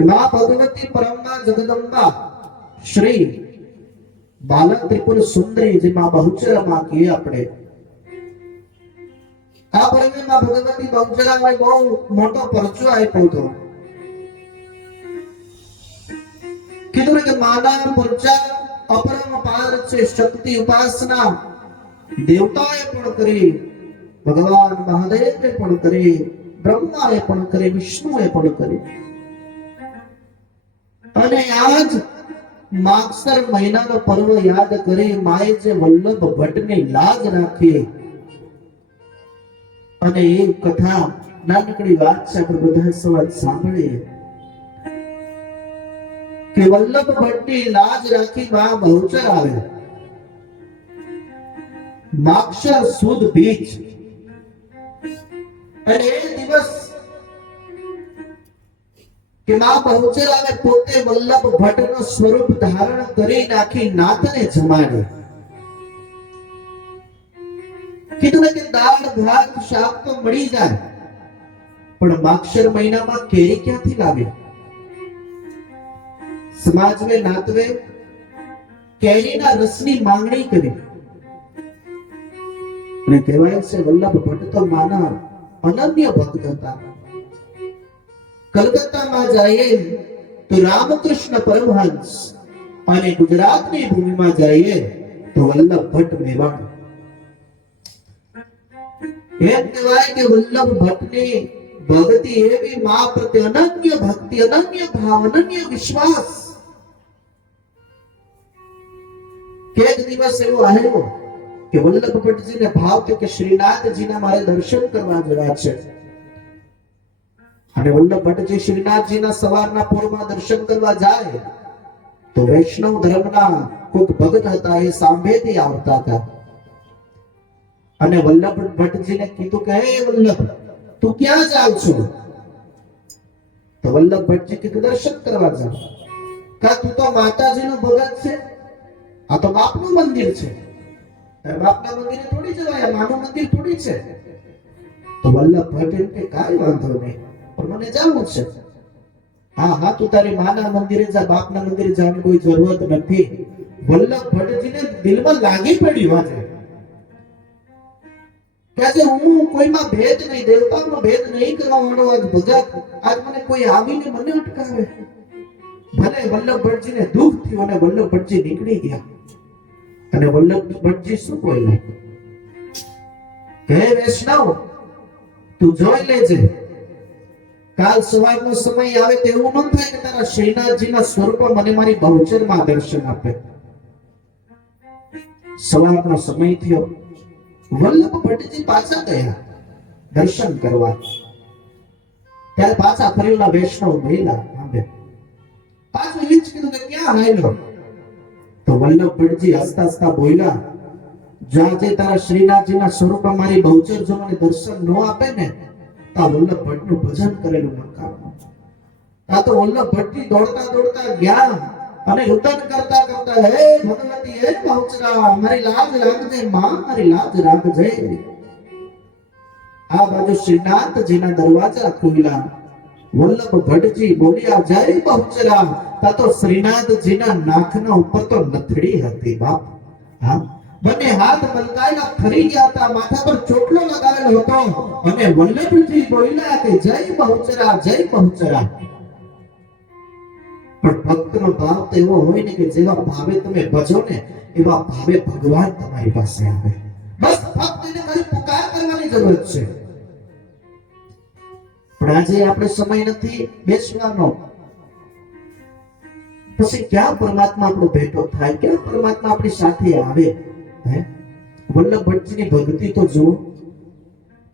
मां भगवती परम्बा जगदंबा श्री बालक त्रिपुर सुंदरी जी मां बहुचर मां की अपने आ परमे मां भगवती बहुचरा में बहुत मोटो परचो आप्यो तो कीधुं के माना परचा अपरंपार छे शक्ति उपासना देवताए पण करी भगवान महादेवे पण करी ब्रह्माए पण करी विष्णुए पण करी અને આજ માગસર મહિનાનો પર્વ યાદ કરી માએ જે વલ્લભ ભટ્ટની લાજ રાખી અને એ કથા નાનકડી વાત છે આપણે બધા સવાલ સાંભળીએ કે વલ્લભ ભટ્ટની લાજ રાખી બા બહુચર આવે માગસર સુદ બીજ અને એ દિવસ કે માં બહુચરા ને પોતે વલ્લભ ભટ્ટનું સ્વરૂપ ધારણ કરી નાખી નાથને જમાડે કીધું કે દાળ ભાત શાક તો મળી જાય પણ માગશર મહિનામાં કેરી ક્યાંથી લાવે સમાજવે નાતવે કેરીના રસની માંગણી કરી અને કહેવાય છે વલ્લભ ભટ્ટ તો માના અનન્ય ભક્ત હતા कलकत्ता में जाइए तो रामकृष्ण परमहंस और गुजरात की भूमि में जाइए तो वल्लभ भट्ट मेवाड़ एक कहेवाय के वल्लभ भट्ट ने भक्ति एवी मां प्रति अनन्य भक्ति अनन्य भाव अनन्य विश्वास के एक दिवस एवो आयो कि वल्लभ भट्ट जी ने भाव के श्रीनाथ जी ने मारे दर्शन करवा जवा छे અને વલ્લભ ભટ્ટજી શ્રીનાથજીના સવારના પૂર્વમાં દર્શન કરવા જાય તો વૈષ્ણવ ધર્મના કોઈક ભગત હતા એ સાંભેથી આવતા હતા અને વલ્લભ ભટ્ટજીને કીધું કે હે વલ્લભ તું ક્યાં જાવ છો તો વલ્લભ ભટ્ટજી કીધું દર્શન કરવા જાવ કા તું તો માતાજીનો ભગત છે આ તો બાપનું મંદિર છે તારે બાપના મંદિરે થોડી જવાય માનું મંદિર થોડી છે તો વલ્લભ ભટ્ટ કે કાઈ વાંધો નહીં મને જાવું છે હા હા તું તારી માના મંદિરે જા બાપના મંદિરે જવાની કોઈ જરૂરત નથી વલ્લભ ભટ્ટજીને દિલમાં લાગી પડ્યું આજે કે આજે હું કોઈમાં ભેદ નહીં દેવતાનો ભેદ નહીં કરવા વાળો આજ ભગત આજ મને કોઈ આવીને મને અટકાવે ભલે વલ્લભ ભટ્ટજીને દુઃખ થયું અને વલ્લભ ભટ્ટજી નીકળી ગયા અને વલ્લભ ભટ્ટજી શું બોલ્યા હે વૈષ્ણવ તું જોઈ લેજે કાલ સવારનો સમય આવે તો એવું ન થાય કે તારા શ્રીનાથજીના સ્વરૂપ મને મારી બહુચરમાં દર્શન આપે સવારનો સમય થયો વલ્લભ ભટ્ટજી પાછા ગયા દર્શન કરવા ત્યારે પાછા ફરીલા વૈષ્ણવ મહિલા આવે પાછું એ જ કીધું કે ક્યાં આવેલો તો વલ્લભ ભટ્ટજી હસતા હસતા બોલ્યા જ્યાં જે તારા શ્રીનાથજીના સ્વરૂપ મારી બહુચર જો મને દર્શન ન આપે ને वल्लभ भट्ट નું ભજન કરેલું મકાન આ તો વલ્લભ ભટ્ટજી દોડતા દોડતા ગયા અને રુદન કરતા કરતા હે ભગવતી હે બહુચરા મારી લાજ રાખજે માં મારી લાજ રાખજે આ બાજુ શ્રીનાથજીના દરવાજા ખુલ્લા વલ્લભ ભટ્ટજી બોલ્યા જય બહુચરા તા તો શ્રીનાથજીના નાકના ઉપર તો નથડી હતી બાપ હા બંને હાથ મલકાયેલા ફરી ગયા હતા માથા પર ચોટલો લગાવેલો હતો અને વલ્લભજી બોલ્યા કે જય બહુચરા પણ ભક્તનો ભાવ તો એવો હોય ને કે જેવા ભાવે તમે ભજો ને એવા ભાવે ભગવાન તમારી પાસે આવે બસ ફક્ત એને ખાલી પુકાર કરવાની જરૂર છે પણ આજે આપણે સમય નથી બેસવાનો પછી ક્યાં પરમાત્મા આપણો ભેટો થાય ક્યાં પરમાત્મા આપણી સાથે આવે वल्लभ भट्ट की भक्ति तो जो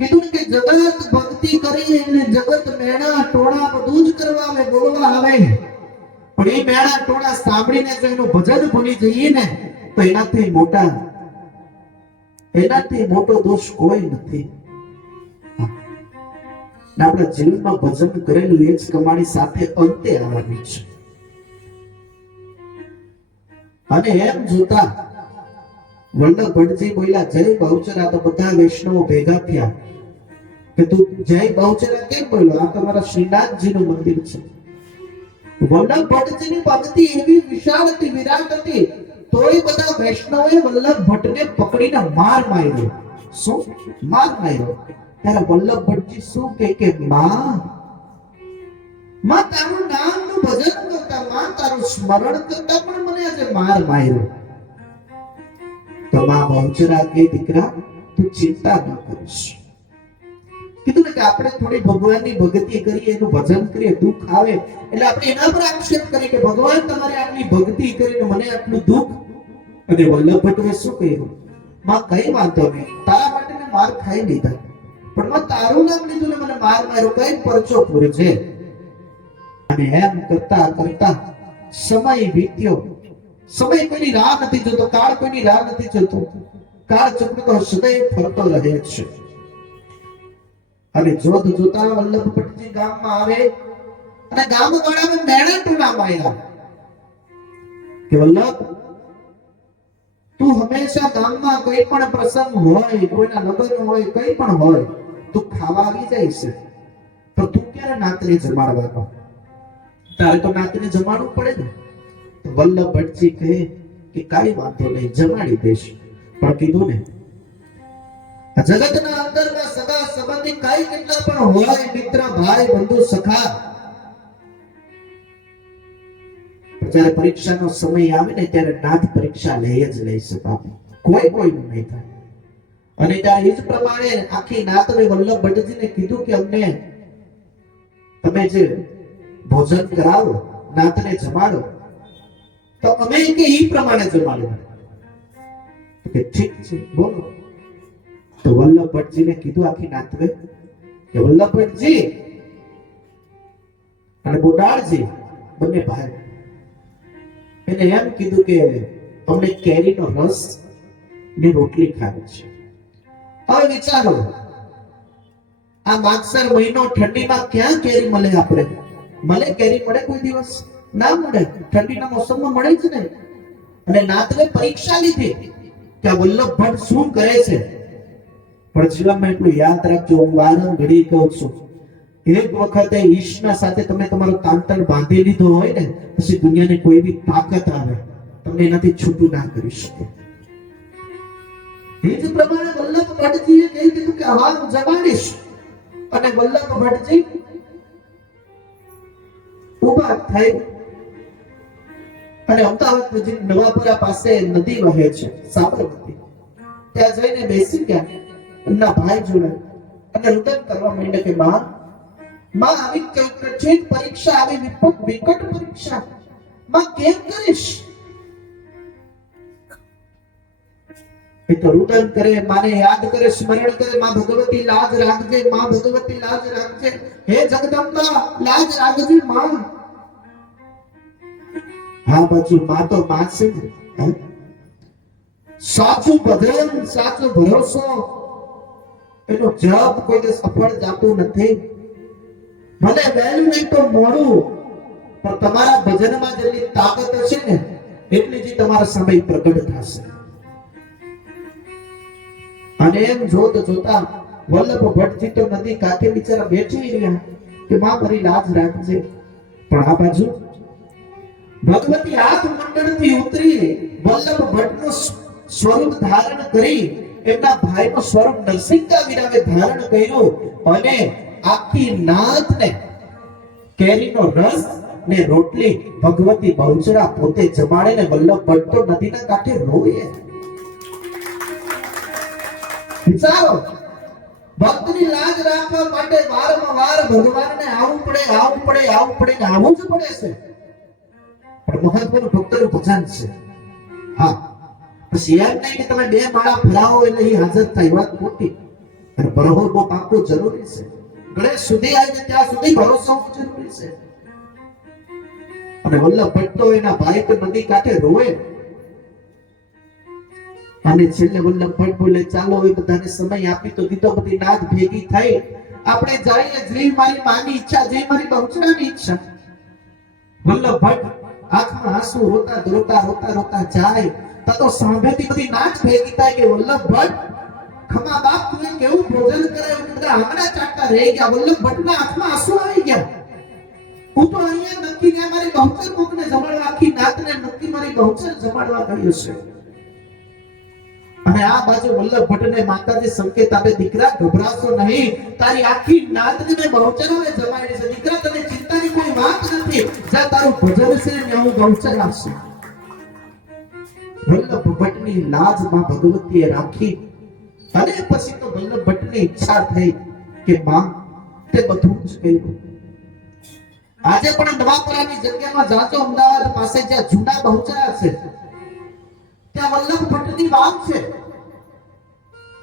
कीधुं के जगत भक्ति करी ने जगत मेणा टोणा બધું જ કરવા આવે બોલવા આવે પણ એ મેણા ટોણા સાંભળીને જો એનું ભજન ભૂલી જઈએ ને તો એનાથી મોટો દોષ કોઈ નથી આપણા જીવનમાં ભજન કરેલું એ જ કમાણી સાથે અંતે આવવાની છે અને એમ જોતા वल्लभ भट्टजी बोला जय बहुचरा तो બધા વૈષ્ણવો ભેગા થયા કે તું જય बहुचरा કેમ બોલ્યો આ તમારા શ્રીનાથજીનું મંદિર છે વલ્લભ ભટ્ટજીની ભક્તિ એવી વિશાળ હતી, વિરાટ હતી, તોય બધા વૈષ્ણવોએ વલ્લભ ભટ્ટને પકડીને માર માર્યો. શું માર માર્યો? ત્યારે વલ્લભ ભટ્ટજી શું કે માં તારું નામનું ભજન કરતા, માં તારું સ્મરણ કરતા પણ મને આજે માર માર્યો. તો માં બહુચરા કે દીકરા તું ચિંતા ન કરીશ. કીધું ને કે આપણે થોડી ભગવાનની ભક્તિ કરીએ, એનું ભજન કરીએ, દુઃખ આવે એટલે આપણે એના પર આક્ષેપ કરીએ કે ભગવાન તમારી આટલી ભક્તિ કરીને મને આટલું દુઃખ. અને વલ્લભ ભટ્ટે શું કહ્યું? માં કઈ વાંધો નહીં, તારા માટે મેં માર ખાઈ લીધા, પણ માં તારું નામ લીધું ને મને માર માર્યો, કઈ પરચો પૂરો છે. અને એમ કરતા કરતા સમય વીત્યો. સમય કોઈની રાહ નથી જોતો, કાળ કોઈની રાહ નથી જોતો. કાળ ચક્ર તો સદૈવ ફરતો રહે છે. અને જોત જોતા વલ્લભ ભટ્ટજી ગામમાં આવે અને ગામવાળાને મેળે ટોળા આવ્યા કે વલ્લભ તું હંમેશા ગામમાં કોઈ પણ પ્રસંગ હોય, કોઈના લગ્ન હોય, કઈ પણ હોય, તું ખાવા આવી જાય છે, તો તું ક્યારે નાતને જમાડવાનો? તારે તો નાતને જમાડવું પડે ને. તો વલ્લભ ભટ્ટજી કહે કે કાઈ વાંધો નહીં, જમાડી દઈશ. પણ કીધું ને જગતના અંદરમાં સગા સંબંધી કઈ કેટલા પણ હોય, મિત્ર, ભાઈ, બંધુ, સખા, જ્યારે પરીક્ષાનો સમય આવે ને ત્યારે નાથ પરીક્ષા લઈ જ લઈ શકે, કોઈ કોઈનું નહીં થાય. અને ત્યારે એ જ પ્રમાણે આખી નાતને વલ્લભ ભટ્ટજીને કીધું કે અમને તમે જે ભોજન કરાવો, નાતને જમાડો, તો અમે કે એ પ્રમાણે જમાડો. કે ઠીક છે, બોલો. તો વલ્લભ ભટ્ટજીને કીધું આખી નાતને કે વલ્લભ ભટ્ટજી અને બોટાળજી બંને ભાઈ, એને એમ કીધું કે અમને કેરીનો રસ ને રોટલી ખાવી છે. હવે વિચારો, આ માગસર મહિનો ઠંડીમાં ક્યાં કેરી મળે? આપણે મળે કેરી? મળે કોઈ દિવસ? ના મળે. ઠંડીના મોસમમાં મળે જ નહીં. અને નાતને પરીક્ષા લીધી કે આ વલ્લભ ભટ્ટ શું કરે છે. પણ જીવનમાં એટલું યાદ રાખજો, હું વારંઘડી કહું છું, એક વખતે ઈશ્વરના સાથે તમે તમારો તાંતણ બાંધી લીધો હોય ને, પછી દુનિયાની કોઈ બી તાકાત આવે તમને એનાથી છૂટું ના કરી શકે. એ જ પ્રમાણે વલ્લભ ભટ્ટજીએ કહી દીધું કે હા હું જમાડીશ. અને વલ્લભ ભટ્ટજી ઉભા થઈ અને અમદાવાદ નજીક નવાપરા પાસે નદી વહે છે, સાબરમતી, ત્યાં જઈને બેસી ગયા એમના ભાઈ જોડે અને રુદન કરવા માંડ્યા કે માં આવી કઠિન પરીક્ષા, આવી વિકટ પરીક્ષા માં કેમ કરીશ? એ તો રુદન કરે, માને યાદ કરે, સ્મરણ કરે, માં ભગવતી લાજ રાખજે, માં ભગવતી લાજ રાખજે, હે જગદંબા લાજ રાખજે માં. હા બાજુ માં તો માં છે ને. સાચું ભજન, સાચો ભરોસો, એનો જપ કોઈ સફળ જાતું નથી. ભલે વહેલું નહીં તો મોડું, પણ તમારા ભજનમાં જેટલી તાકાત હશે ને એટલી જ તમારા સમય પ્રગટ થશે. અને એમ જોત જોતા વલ્લભ ભટ્ટજી તો નદી કાંઠે બિચારા બેઠી રહ્યા કે માં મારી લાજ રાખજે. પણ આ બાજુ ભગવતી હાથ મંડળથી ઉતરી વલ્લભ ભટ્ટનું સ્વરૂપ ધારણ કરી એમના ભાઈનું સ્વરૂપ નરસિંહા વીરાવે ધારણ કર્યું અને આખી નાતને કેરીનો રસ ને રોટલી ભગવતી બહુચરા પોતે જમાડે ને વલ્લભ ભટ્ટ તો નદીના કાંઠે રોવે. વિચારો, ભક્તની લાજ રાખવા માટે વારંવાર ભગવાનને આવવું પડે ને આવવું જ પડે છે. પણ મહત્વનું ભક્તનું ભજન છે. હા, પછી એમ નહીં કે તમે બે માળા ફરાવો એટલે એ હાજર થાય, વાત ખોટી. અને ભરોસો બહુ પાકો જરૂરી છે. ગણેશ સુધી આવીને ત્યાં સુધી ભરોસો જરૂરી છે. અને વલ્લભ ભટ્ટ તો એના ભાઈ તો નદી કાંઠે રોવે. અને છેલ્લે વલ્લભ ભટ્ટ બોલે ચાલો એ બધાને સમય આપી તો દીધો, બધી નાત ભેગી થઈ, આપણે જઈએ, જે મારી માની ઈચ્છા, જે મારી બહુચરાની ઈચ્છા. વલ્લભ ભટ્ટ આંખમાં આંસુ રોતા જાય તો સાંભળેથી બધી નાત ભેગી થાય કે વલ્લભ ભટ્ટ ખમા બાપ તું કેવું ભોજન કરાયું, બધા આંગળા ચાટતા રહી ગયા. વલ્લભ ભટ્ટના આંખમાં આંસુ આવી ગયા. હું તો અહીંયા નક્કી ને મારી બહુચર મુખને જમાડવા, આખી નાતને નક્કી મારી બહુચર જમાડવા કહ્યું છે. અને આ બાજુ વલ્લભ ભટ્ટને માતાજી સંકેત આપે, દીકરા ગભરાશો નહીં, તારી આખી નાતને મેં બહુચરોએ જમાડી છે. દીકરા તને ચિંતાની કોઈ વાત નથી, જા તારું ભજન છે ને હું બહુચર આપશે. વલ્લભ ભટ્ટની લાજ માં ભગવતીએ રાખી અને પછી તો વલ્લભ ભટ્ટની ઈચ્છા થઈ કે માં તે બધું જ કર્યું. આજે પણ નવાપરાની જગ્યામાં જાજો, અમદાવાદ પાસે જ્યાં જૂના બહુચરા છે ત્યાં વલ્લભ ભટ્ટની વાવ છે.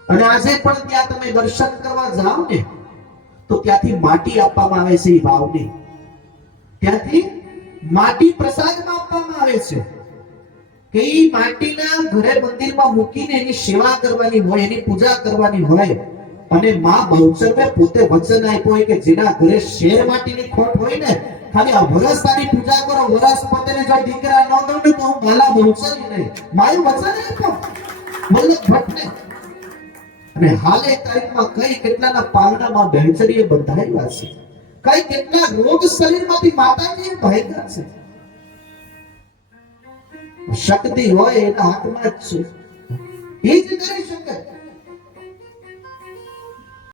અને આજે પણ ત્યાં તમે દર્શન કરવા જાઓ ને તો ત્યાંથી માટી આપવામાં આવે છે. એ વાવની ત્યાંથી માટી પ્રસાદમાં આપવામાં આવે છે કે એ માટીના ઘરે મંદિરમાં મૂકીને એની સેવા કરવાની હોય, એની પૂજા કરવાની હોય. અને માં બહુચરને પોતે વચન આપ્યું હોય કે જેના ઘરે શેર માટીની ખોટ હોય ને, ખાલી આ વરસતાની પૂજા કરો, વરસ પતેને જો દીકરા ન દઉં ને તો હું માલા બહુચરી નહીં. મારું વચન આપ્યું વલ્લભ ભટ્ટને. અને હાલે તારીખમાં કઈ કેટલાના પારણામાં બહેચરીએ બંધાયેલા છે, કઈ કેટલા રોગ શરીરમાંથી માતાજીએ ભાગ્યા છે. શક્તિ હોય એના હાથમાં જ છે, એ જ કરી શકે.